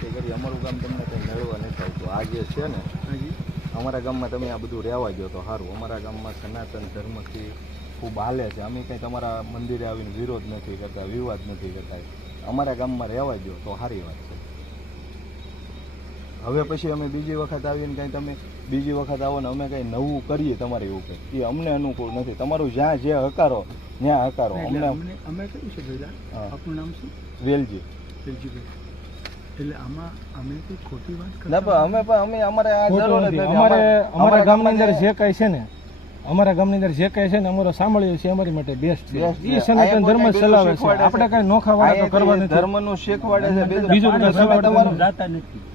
રીતે કરી અમારું ગામ તમને કંઈ મેળવવા નથી આવતું. આ જે છે ને અમારા ગામમાં તમે આ બધું રહેવા ગયો તો સારું. અમારા ગામમાં સનાતન ધર્મથી ખૂબ હાલે છે. અમે કંઈ તમારા મંદિરે આવીને વિરોધ નથી કરતા, વિવાદ નથી કરતા. અમારા ગામમાં રહેવા ગયો તો સારી વાત છે. હવે પછી અમે બીજી વખત આવીને કંઈ તમે બીજી વખત આવો ને અમે કંઈ નવું કરીએ તમારી ઉપર, એ અમને અનુકૂળ નથી. તમારું જ્યાં જે હકારો ત્યાં હકારો. અમને અમે કહ્યું છે ભાઈ, આપણું નામ શું? વેલજી. વેલજીભાઈ, એટલે આમાં અમે કોઈ ખોટી વાત ના, પણ અમે અમારે આ જરૂર નથી. અમારા ગામની અંદર જે કઈ છે ને, અમારા ગામની અંદર જે કઈ છે ને અમારો સાંભળ્યો છે અમારી માટે બેસ્ટ છે. એ સનાતન ધર્મ ચલાવે છે. આપણે કઈ નોખા વાળા તો કરવા નથી. ધર્મનું શીખવાડે છે. બીજું તમારું જાતા નથી.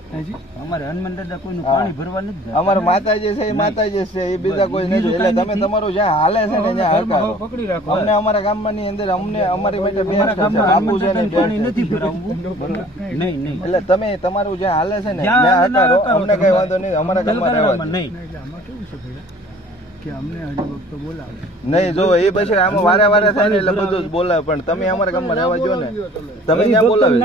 અમારે હનુમાન દાદા કોઈનું પાણી ભરવા નથી. અમારા માતાજી છે એ માતાજી છે, એ બીજા કોઈ નથી. એટલે તમે તમારું જ્યાં હાલે છે ને ત્યાં હકારો. પકડી રાખો. અમને અમારા ગામમાં ની અંદર અમને અમારી માટે બેસ્ટ છે. બાપુ છે ને પાણી નથી ભરાવવું. નહીં નહીં, એટલે તમે તમારું જ્યાં હાલે છે ને ત્યાં હકારો. અમને કઈ વાંધો નહીં. અમારા ગામમાં રહેવા નહીં. એટલે આમાં કેવું છે ભાઈ કે અમને હરિભક્તો બોલાવે નહીં. જો એ પછી આમાં વારે વારે થાય ને એટલે બધું જ બોલાવે. પણ તમે અમારા ગામમાં રહેવા જો ને, તમે ત્યાં બોલાવે.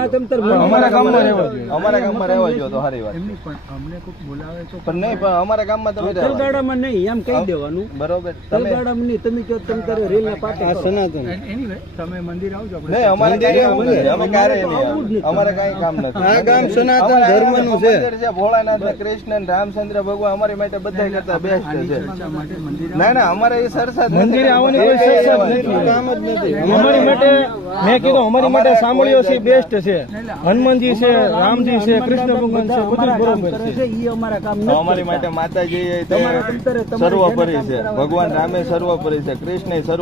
અમારા ગામમાં રહેવા જોઈએ. અમારા ગામમાં રહેવા જો તો સારી વાત. એમની પણ અમને કોઈ બોલાવે તો પણ નહીં, પણ અમારા ગામમાં તમે રહેવા. તલગાડામાં નહીં એમ કહી દેવાનું. બરોબર. તલગાડામાં નહીં, તમે કહો તમે તારે રેલના પાટે સનાતન. એનીવે તમે મંદિર આવજો. નહીં, અમારે ક્યારે આવું નથી. અમે ક્યારે નહીં. અમારે કઈ કામ નથી. આ ગામ સનાતન ધર્મનું છે. ભોળાનાથ ને કૃષ્ણ ને રામચંદ્ર ભગવાન અમારી માટે બધા કરતા બેસ્ટ છે. ના ના, અમારે એ સરસાદ મંદિરે આવવાની કોઈ સરસાદ નથી. કામ જ નથી. અમારી માટે મેં કીધું અમારી માટે સાંભળ્યો છે બેસ્ટ છે. હનુમાનજી છે, રામજી છે, કૃષ્ણ ભગવાન છે, બધું બરોબર છે. ઈ અમારા કામ અમારી માટે માતાજી સર્વોપરી છે. ભગવાન રામે સર્વોપરી છે. કૃષ્ણ સર્વ